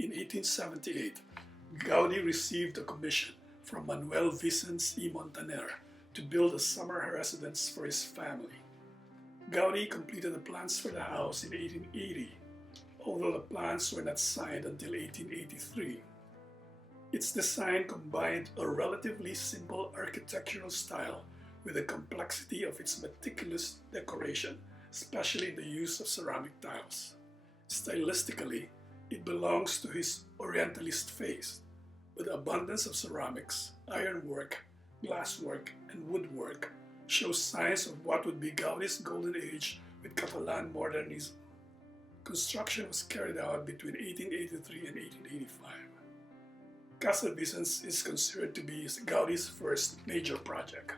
In 1878, Gaudi received a commission from Manuel Vicens y Montaner to build a summer residence for his family. Gaudi completed the plans for the house in 1880, although the plans were not signed until 1883. Its design combined a relatively simple architectural style with the complexity of its meticulous decoration, especially in the use of ceramic tiles. Stylistically, it belongs to his Orientalist phase, with the abundance of ceramics, ironwork, glasswork, and woodwork shows signs of what would be Gaudi's golden age with Catalan Modernism. Construction was carried out between 1883 and 1885. Casa Vicens is considered to be Gaudi's first major project.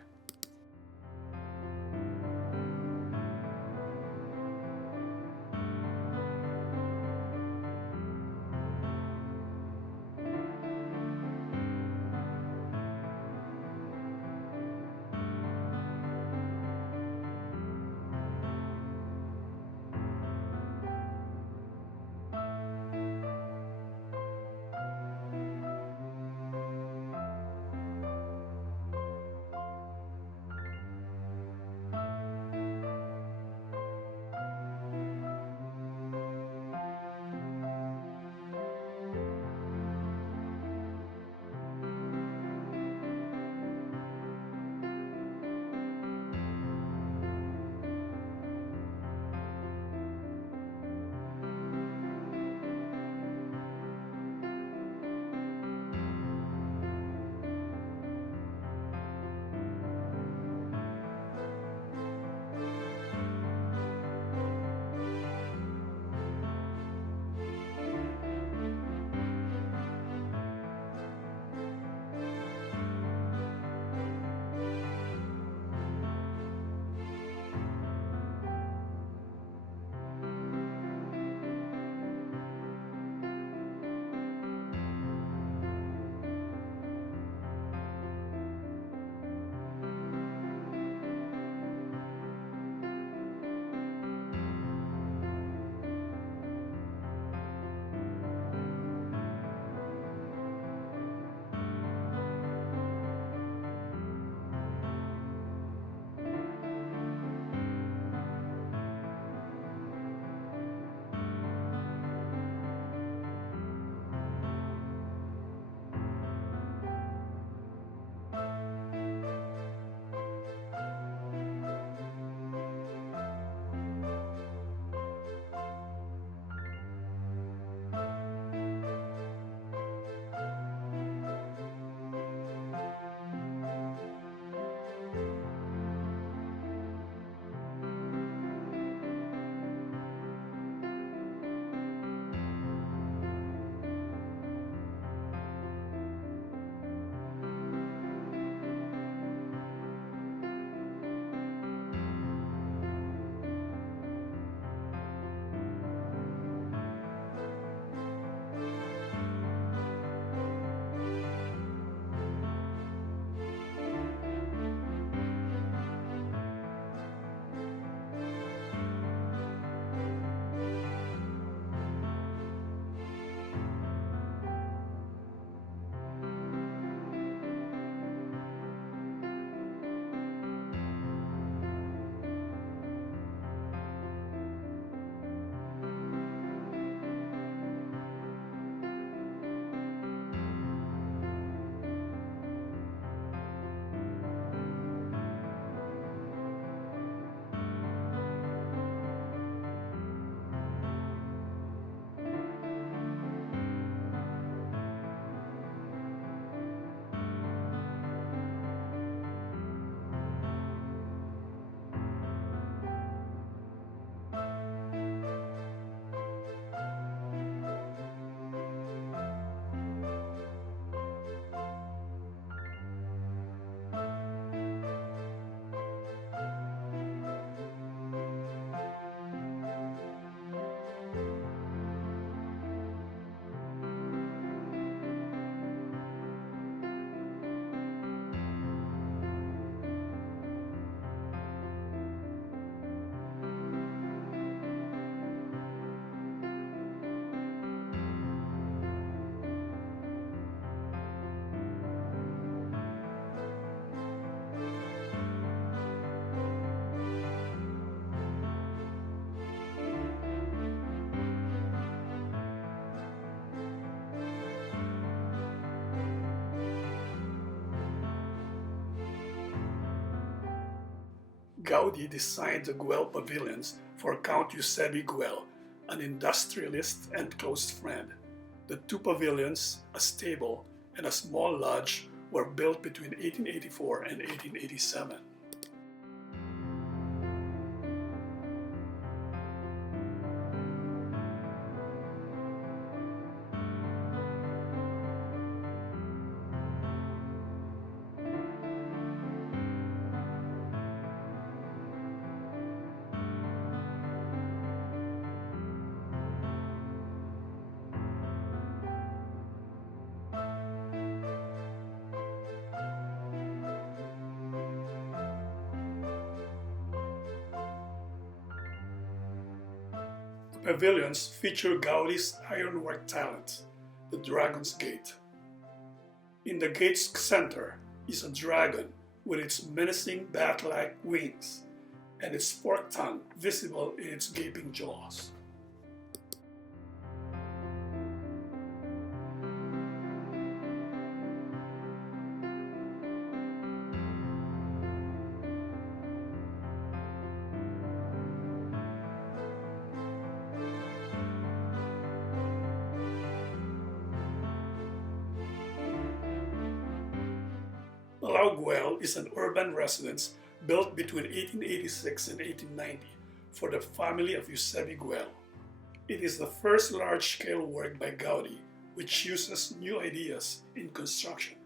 Gaudi designed the Güell pavilions for Count Eusebi Güell, an industrialist and close friend. The two pavilions, a stable, and a small lodge were built between 1884 and 1887. Pavilions feature Gaudi's ironwork talent, the Dragon's Gate. In the gate's center is a dragon with its menacing bat-like wings and its forked tongue visible in its gaping jaws. Güell is an urban residence built between 1886 and 1890 for the family of Eusebi Güell. It is the first large-scale work by Gaudi which uses new ideas in construction,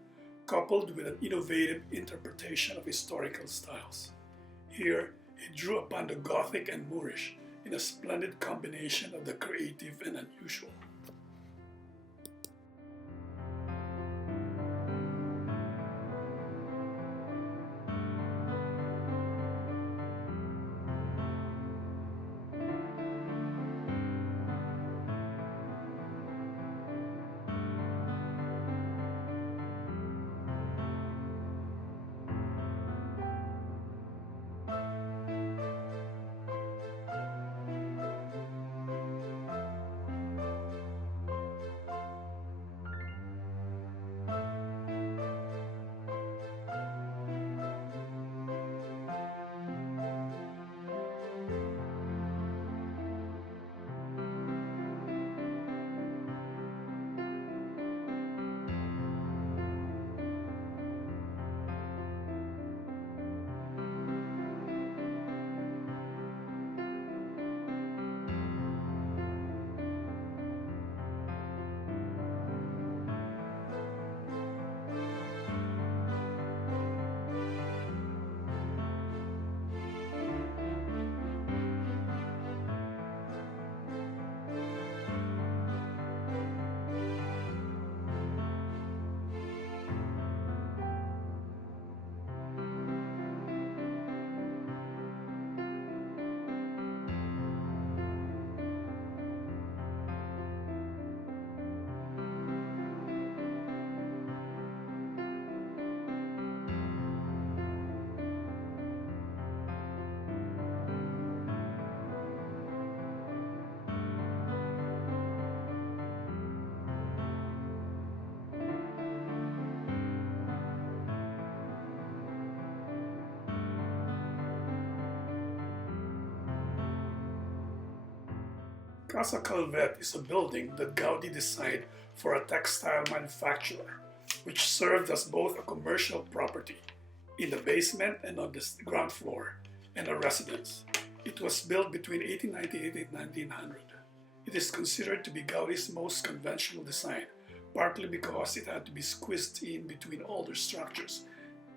coupled with an innovative interpretation of historical styles. Here, he drew upon the Gothic and Moorish in a splendid combination of the creative and unusual. Casa Calvet is a building that Gaudi designed for a textile manufacturer, which served as both a commercial property in the basement and on the ground floor, and a residence. It was built between 1898 and 1900. It is considered to be Gaudi's most conventional design, partly because it had to be squeezed in between older structures,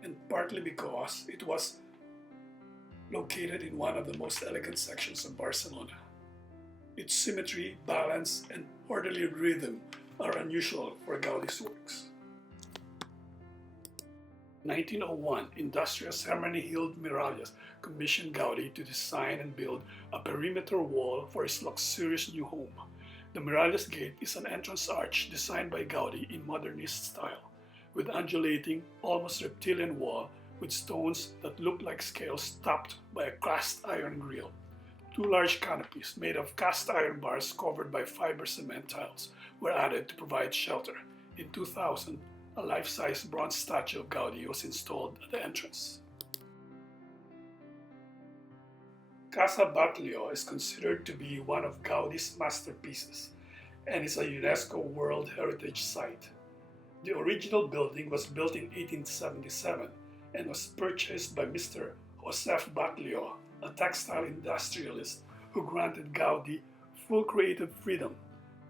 and partly because it was located in one of the most elegant sections of Barcelona. Its symmetry, balance, and orderly rhythm are unusual for Gaudi's works. In 1901, industrious Hermenegildo Miralles commissioned Gaudi to design and build a perimeter wall for his luxurious new home. The Miralles Gate is an entrance arch designed by Gaudi in Modernist style, with undulating, almost reptilian wall with stones that look like scales topped by a cast iron grille. Two large canopies made of cast iron bars covered by fiber cement tiles were added to provide shelter. In 2000, a a life-size bronze statue of Gaudi was installed at the entrance. Casa Batlló is considered to be one of Gaudi's masterpieces and is a UNESCO World Heritage Site. The original building was built in 1877 and was purchased by Mr. Josef Batlló, a textile industrialist who granted Gaudi full creative freedom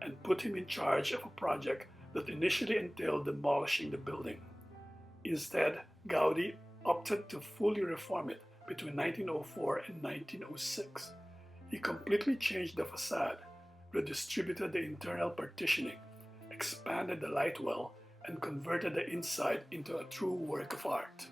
and put him in charge of a project that initially entailed demolishing the building. Instead, Gaudi opted to fully reform it between 1904 and 1906. He completely changed the facade, redistributed the internal partitioning, expanded the light well, and converted the inside into a true work of art.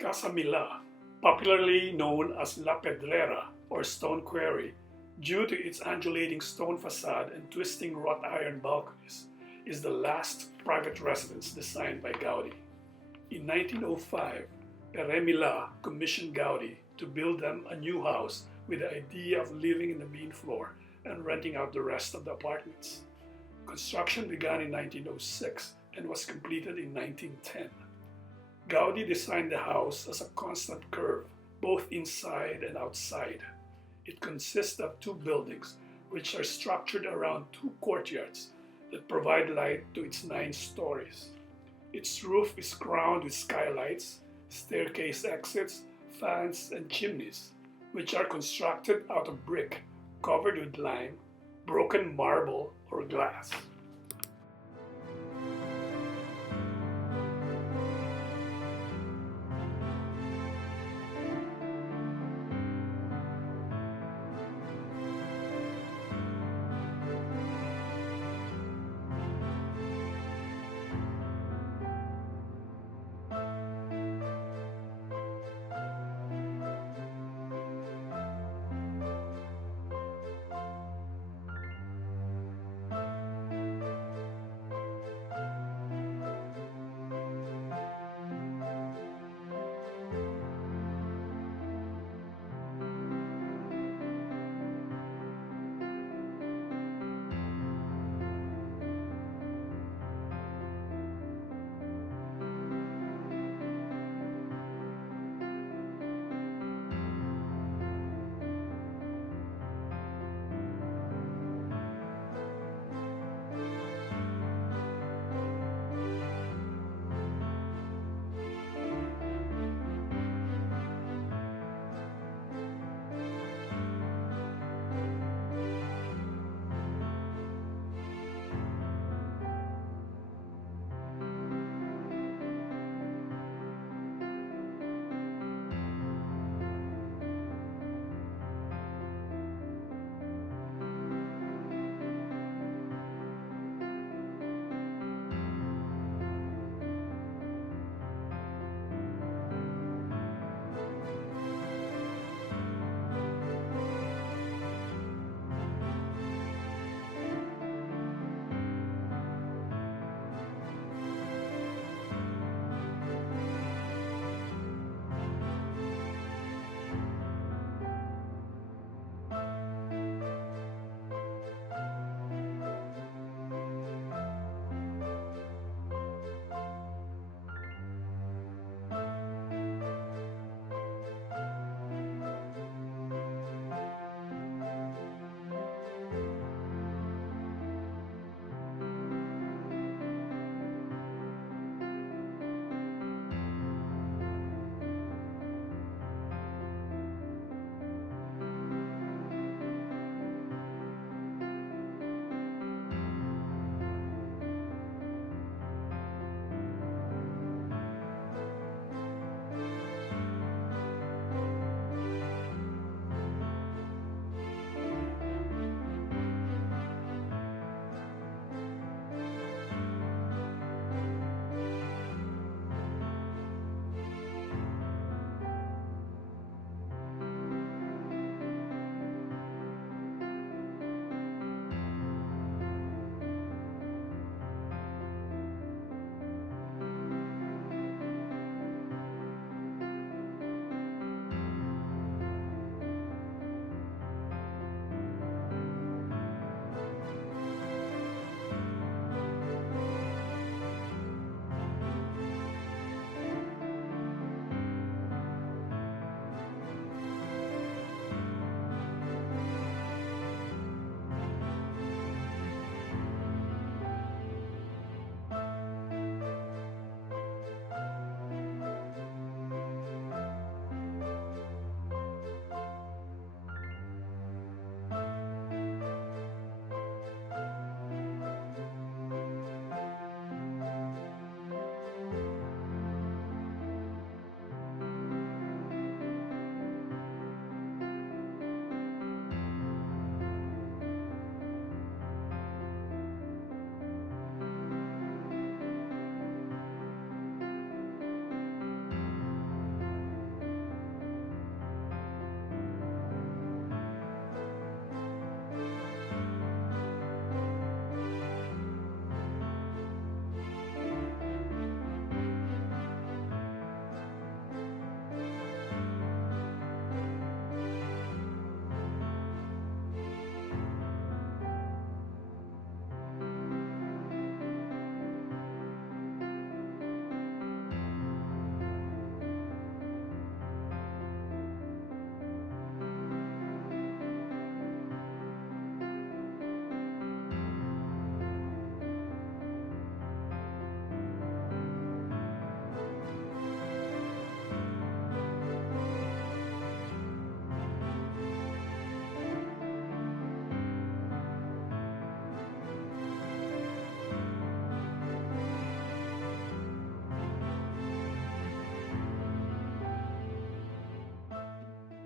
Casa Milà, popularly known as La Pedrera or Stone Quarry, due to its undulating stone facade and twisting wrought iron balconies, is the last private residence designed by Gaudi. In 1905, Pere Milà commissioned Gaudi to build them a new house with the idea of living in the main floor and renting out the rest of the apartments. Construction began in 1906 and was completed in 1910. Gaudi designed the house as a constant curve, both inside and outside. It consists of two buildings, which are structured around two courtyards that provide light to its 9 stories. Its roof is crowned with skylights, staircase exits, fans, and chimneys, which are constructed out of brick, covered with lime, broken marble, or glass.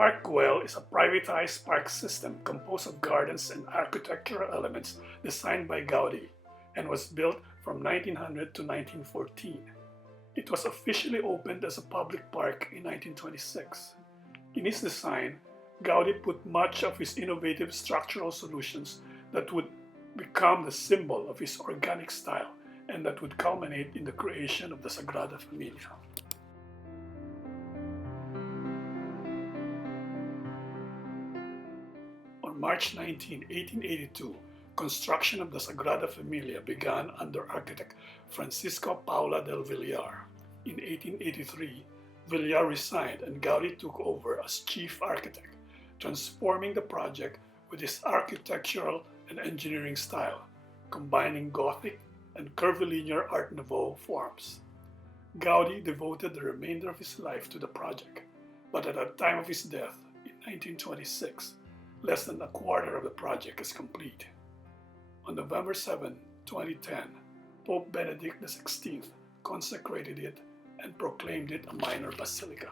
Park Güell is a privatized park system composed of gardens and architectural elements designed by Gaudi and was built from 1900 to 1914. It was officially opened as a public park in 1926. In its design, Gaudi put much of his innovative structural solutions that would become the symbol of his organic style and that would culminate in the creation of the Sagrada Família. On March 19, 1882, construction of the Sagrada Família began under architect Francisco Paula del Villar. In 1883, Villar resigned and Gaudi took over as chief architect, transforming the project with his architectural and engineering style, combining Gothic and curvilinear Art Nouveau forms. Gaudi devoted the remainder of his life to the project, but at the time of his death in 1926, less than a quarter of the project is complete. On November 7, 2010, Pope Benedict XVI consecrated it and proclaimed it a minor basilica.